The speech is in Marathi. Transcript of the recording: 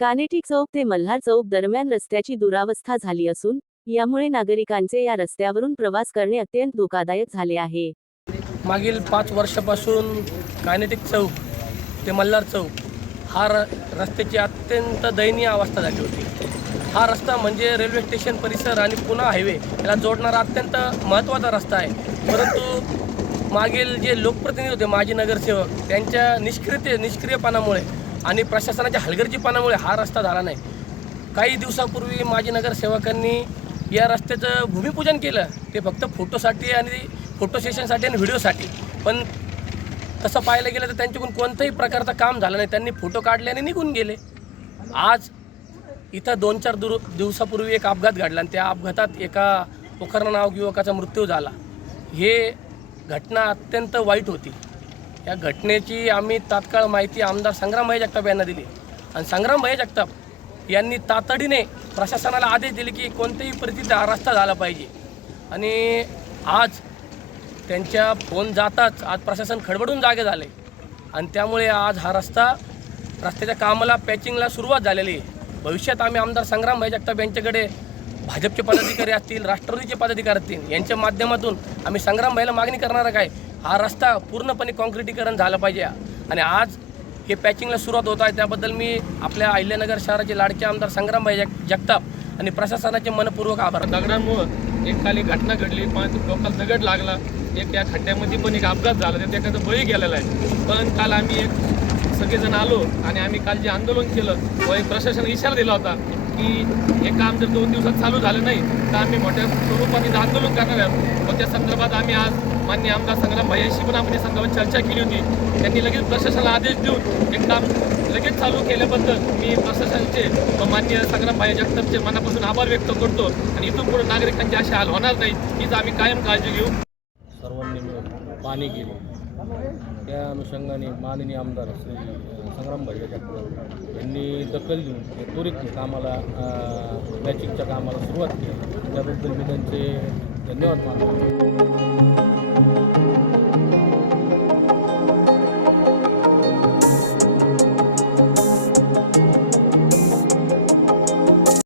कानेटिक चौक ते मल्हार चौक दरम्यान रस्त्याची दुरावस्था झाली असून यामुळे नागरिकांचे या रस्त्यावरून प्रवास करणे अत्यंत धोकादायक झाले आहे. मागील पाच वर्षापासून कानेटिक चौक ते मल्हार चौक हा र रस्त्याची अत्यंत दयनीय अवस्था झाली होती. हा रस्ता म्हणजे रेल्वे स्टेशन परिसर आणि पुन्हा हायवे याला जोडणारा अत्यंत महत्त्वाचा रस्ता आहे. परंतु मागील जे लोकप्रतिनिधी होते माजी नगरसेवक त्यांच्या निष्क्रियते निष्क्रियपणामुळे आणि प्रशासनाच्या हलगर्जीपणामुळे हा रस्ता झाला नाही. काही दिवसापूर्वी माजी नगरसेवकांनी या रस्त्याचं भूमिपूजन केलं. ते फक्त फोटोसाठी आणि फोटो सेशनसाठी आणि व्हिडिओसाठी. पण तसं पाहायला गेलं तर त्यांच्याकडून कोणत्याही प्रकारचं काम झालं नाही. त्यांनी फोटो काढले आणि निघून गेले. आज इथं दोन चार दुर दिवसापूर्वी एक अपघात घडला आणि त्या अपघातात एका पोखरणा नाव युवकाचा मृत्यू झाला. हे घटना अत्यंत वाईट होती. या घटनेची आम्ही तात्काळ माहिती आमदार संग्रामभाई जगताप यांना दिली. आणि संग्रामभाई जगताप यांनी तातडीने प्रशासनाला आदेश दिले की कोणत्याही परिस्थितीत हा रस्ता झाला पाहिजे. आणि आज त्यांच्या फोन जाताच आज प्रशासन खडबडून जागे झाले. आणि त्यामुळे आज हा रस्ता रस्त्याच्या कामाला पॅचिंगला सुरुवात झालेली आहे. भविष्यात आम्ही आमदार संग्रामभाई जगताप यांच्याकडे भाजपचे पदाधिकारी असतील राष्ट्रवादीचे पदाधिकारी असतील यांच्या माध्यमातून आम्ही संग्रामभाईला मागणी करणार काय? हा रस्ता पूर्णपणे कॉन्क्रिटीकरण झालं पाहिजे. आणि आज हे पॅचिंगला सुरुवात होत आहे त्याबद्दल मी आपल्या अहिल्यानगर शहराचे लाडके आमदार संग्रामभाई जग जगताप आणि प्रशासनाचे मनपूर्वक आभार दगडांमुळं एक खाली घटना घडली पण लोकल दगड लागला. एक त्या खड्ड्यामध्ये पण एक अपघात झाला त्यात एखादा बळी गेलेला आहे. पण काल आम्ही एक सगळेजण आलो आणि आम्ही काल जे आंदोलन केलं व एक प्रशासन इशारा दिला होता की हे काम जर दोन दिवसात चालू झालं नाही तर आम्ही मोठ्या स्वरूपात इथं आंदोलन करणार आहोत. व त्या संदर्भात आम्ही आज मान्य आमदार संग्राम भाईंशी पण आपण या संदर्भात चर्चा केली होती. त्यांनी लगेच प्रशासनाला आदेश देऊन एक काम लगेच चालू केल्याबद्दल मी प्रशासनाचे व मान्य संग्राम भाई जगतापचे मनापासून आभार व्यक्त करतो आणि इथून पुढे नागरिकांचे असे हाल होणार नाही हीच आम्ही कायम काळजी घेऊ. सर्वांनी मिळून पाणी गेले. त्या अनुषंगाने माननीय आमदार श्री संग्राम भैया जगताप यांनी दखल घेऊन हे त्वरित कामाला मॅचिंगच्या कामाला सुरुवात केली. त्याबद्दल मी त्यांचे धन्यवाद मानतो.